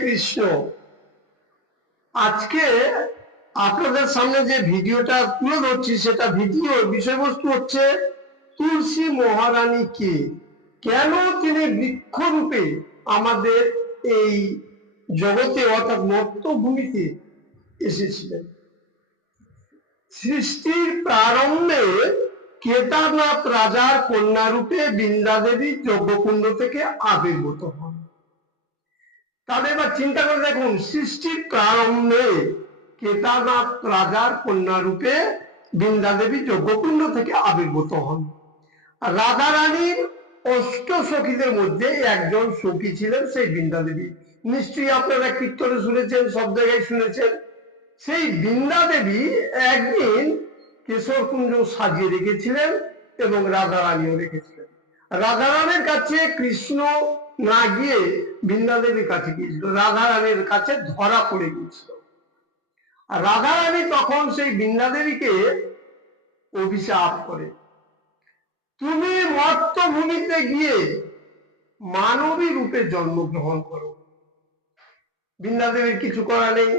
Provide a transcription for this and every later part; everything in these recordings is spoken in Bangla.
কৃষ্ণ। আজকে আপনাদের সামনে যে ভিডিওটা তুলে ধরছি সেটা ভিডিওর বিষয়বস্তু হচ্ছে তুলসী মহারানী কে, কেন তিনি বৃক্ষরূপে আমাদের এই জগতে অর্থাৎ মর্তভূমিতে এসেছিলেন। সৃষ্টির প্রারম্ভে কেদারনাথ রাজার কন্যা রূপে বৃন্দা দেবী যজ্ঞকুণ্ড থেকে আবির্ভূত হন। তাহলে এবার চিন্তা করে দেখুন, সৃষ্টির প্রারম্ভে কেদারনাথ রাজার কন্যা রূপে বৃন্দা দেবী যজ্ঞকুণ্ড থেকে আবির্ভূত হন। রাধা রানীর অষ্ট সখীদের মধ্যে একজন সখী ছিলেন সেই বৃন্দা দেবী। নিশ্চয়ই আপনারা কীর্তনে শুনেছেন, সব জায়গায় শুনেছেন। সেই বৃন্দা দেবী একদিন কেশরকুঞ্জ সাজিয়ে রেখেছিলেন এবং রাধা রানীও রেখেছিলেন। রাধা রানীর কাছে কৃষ্ণ না গিয়ে বৃন্দা দেবীর কাছে গিয়েছিল, রাধা রানীর কাছে ধরা পড়ে গিয়েছিল। আর রাধা রানী তখন সেই বৃন্দা দেবীকে অভিশাপ করে, তুমি মর্তভূমিতে গিয়ে মানবী রূপে জন্মগ্রহণ করো। বৃন্দা দেবীর কিছু করা নেই,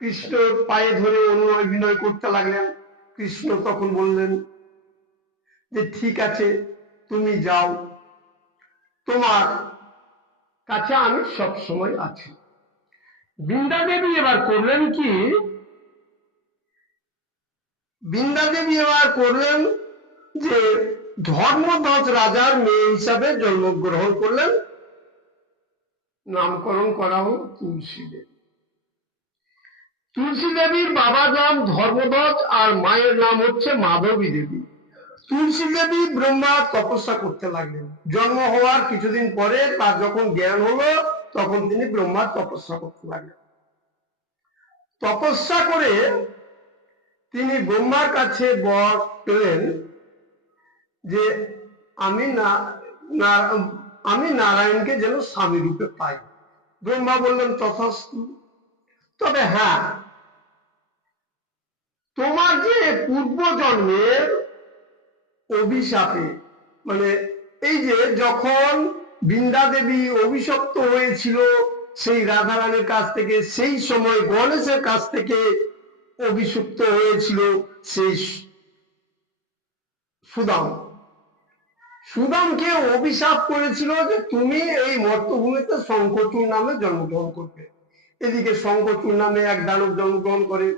কৃষ্ণর পায়ে ধরে অভিনয় করতে লাগলেন। কৃষ্ণ তখন বললেন যে ঠিক আছে, তুমি যাও, তোমার কাছে আমি সব সময় আছি। বৃন্দা দেবী এবার করলেন কি, বৃন্দা দেবী এবার করলেন যে ধর্মধ্বজ রাজার মেয়ে হিসাবে জন্মগ্রহণ করলেন। নামকরণ করা হল তুলসী দেবী। তুলসী দেবীর বাবার নাম ধর্মধ্বজ আর মায়ের নাম হচ্ছে মাধবী দেবী। তুলসী দেবী ব্রহ্মা তপস্যা করতে লাগলেন। জন্ম হওয়ার কিছুদিন পরে তার যখন জ্ঞান হলো তখন তিনি ব্রহ্মার তপস্যা করতে লাগলেন। তপস্যা করে তিনি ব্রহ্মার কাছে বর পেলেন যে আমি নারায়ণকে যেন স্বামী রূপে পাই। ব্রহ্মা বললেন তথাস্তু। তবে হ্যাঁ, তোমার যে পূর্ব জন্মের অভিশাপে, মানে এই যে যখন বৃন্দা দেবী অভিশপ্ত হয়েছিল সেই রাধা রানীর কাছ থেকে, সেই সময় গণেশের কাছ থেকে অভিশপ্ত হয়েছিল সেই সুদাম। সুদামকে অভিশাপ করেছিল যে তুমি এই মর্তভূমিতে শঙ্খচূড় নামে জন্মগ্রহণ করবে। এদিকে শঙ্খচূড় নামে এক দানব জন্মগ্রহণ করে,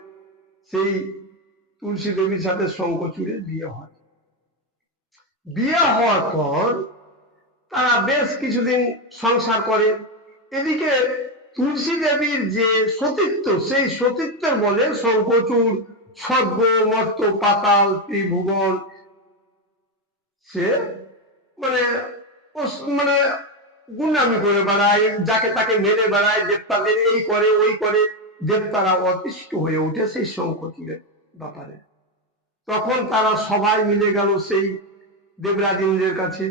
সেই তুলসী দেবীর সাথে শঙ্খচূড়ের বিয়ে হয়। বিয়ে হওয়ার পর তারা বেশ কিছুদিন সংসার করে। এদিকে তুলসী দেবীর যে সতীত্ব, সেই সতীত্বের বলে শঙ্খচূড় স্বর্গ, মর্ত, পাতাল, ত্রিভুবন সে মানে মানে গুন্ডামি করে বেড়ায়, যাকে তাকে মেরে বেড়ায়, দেবতাদের এই করে ওই করে। দেবতারা অতিষ্ঠ হয়ে ওঠে সেই শঙ্খচূড়ের ব্যাপারে। তখন তারা সবাই মিলে গেল সেই দেবরাজ ইন্দ্রের কাছে।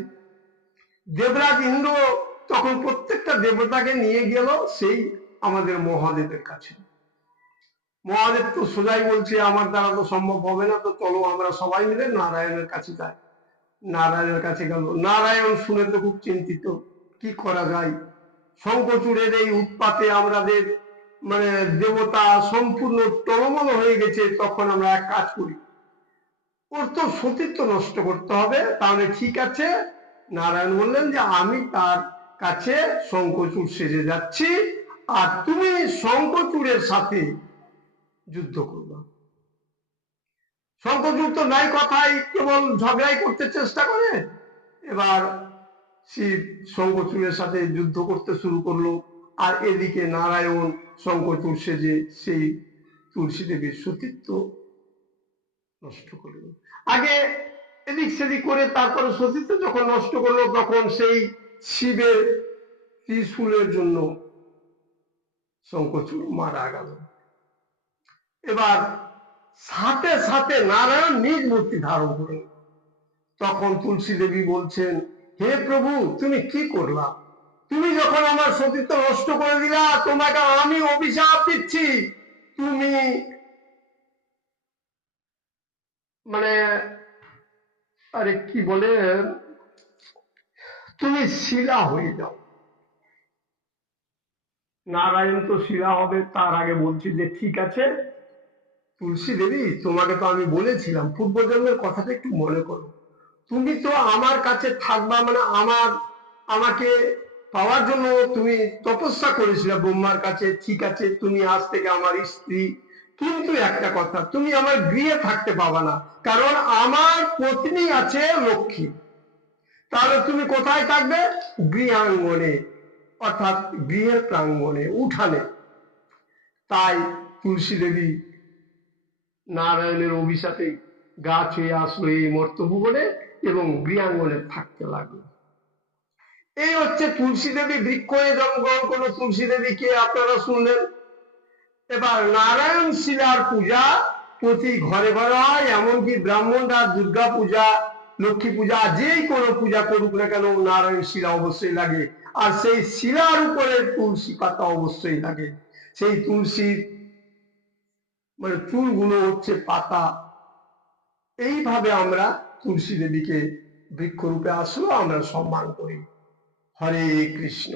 দেবরাজ ইন্দ্র তখন প্রত্যেকটা দেবতাকে নিয়ে গেল সেই আমাদের মহাদেবের কাছে। মহাদেব তো সোজাই বলছে আমার দ্বারা তো সম্ভব হবে না, তো চলো আমরা সবাই মিলে নারায়ণের কাছে যাই। নারায়ণের কাছে গেল। নারায়ণ শুনে তো খুব চিন্তিত, কি করা যায়। শঙ্খচূড়ের এই উৎপাতে আমাদের মানে দেবতা সম্পূর্ণ টলমল হয়ে গেছে। তখন আমরা এক কাজ করি, ওর তো সতীত্ব নষ্ট করতে হবে। তাহলে ঠিক আছে, নারায়ণ বললেন যে আমি তার কাছে শঙ্খচূড় সেজে যাচ্ছি, আর তুমি শঙ্খচূড়ের সাথে যুদ্ধ করবা। শঙ্খচূড় তো নাই কথাই, কেবল ঝগড়াই করতে চেষ্টা করে। এবার শিব শঙ্খচূড়ের সাথে যুদ্ধ করতে শুরু করলো, আর এদিকে নারায়ণ শঙ্খচূড় সেজে সেই তুলসী দেবীর সতীত্ব নষ্ট করলো। আগে এদিক সেদিক করে তারপরে সতীত্ব যখন নষ্ট করলো, তখন সেই শিবের ত্রিশূলের জন্য শঙ্খচূড় মারা গেল। এবার সাথে সাথে নারায়ণ নিজ মূর্তি ধারণ করে। তখন তুলসী দেবী বলছেন, হে প্রভু তুমি কি করলা? তুমি যখন আমার সতীত্ব নষ্ট করে দিলা, তোমাকে আমি অভিশাপ দিচ্ছি, তুমি মানে আরে কি বলে, তুমি শিলা হয়ে যাও। নারায়ণ তো শিলা হবে, তার আগে বলছি যে ঠিক আছে তুলসী দেবী, তোমাকে তো আমি বলেছিলাম পূর্বজন্মের কথাটা একটু মনে করো। তুমি তো আমার কাছে থাকবা, মানে আমাকে পাওয়ার জন্য তুমি তপস্যা করেছিলে ব্রহ্মার কাছে, ঠিক আছে তুমি আজ থেকে আমার স্ত্রী। কিন্তু একটা কথা, তুমি আমার গৃহে থাকতে পাবা না, কারণ আমার পত্নী আছে লক্ষ্মী। তাহলে তুমি কোথায় থাকবে? গৃহাঙ্গনে, অর্থাৎ গৃহের প্রাঙ্গণে, উঠানে। তাই তুলসী দেবী নারায়ণের অভিশাপে গাছ হয়ে আসলো এই মর্তভুবনে এবং গৃহাঙ্গনে থাকতে লাগলো। এই হচ্ছে তুলসী দেবী, বৃক্ষ হয়ে জন্মগ্রহণ করলো তুলসী দেবীকে আপনারা শুনলেন। এবার নারায়ণ শিলার পূজা প্রতি ঘরে ঘরে হয়, এমনকি ব্রাহ্মণরা দুর্গা পূজা, লক্ষ্মী পূজা, যেই কোনো পূজা করুক না কেন নারায়ণ শিলা অবশ্যই লাগে। আর সেই শিলার উপরে তুলসী পাতা অবশ্যই লাগে। সেই তুলসীর মানে চুলগুলো হচ্ছে পাতা। এইভাবে আমরা তুলসী দেবীকে বৃক্ষরূপে আসলো আমরা সম্মান করি। হরে কৃষ্ণ।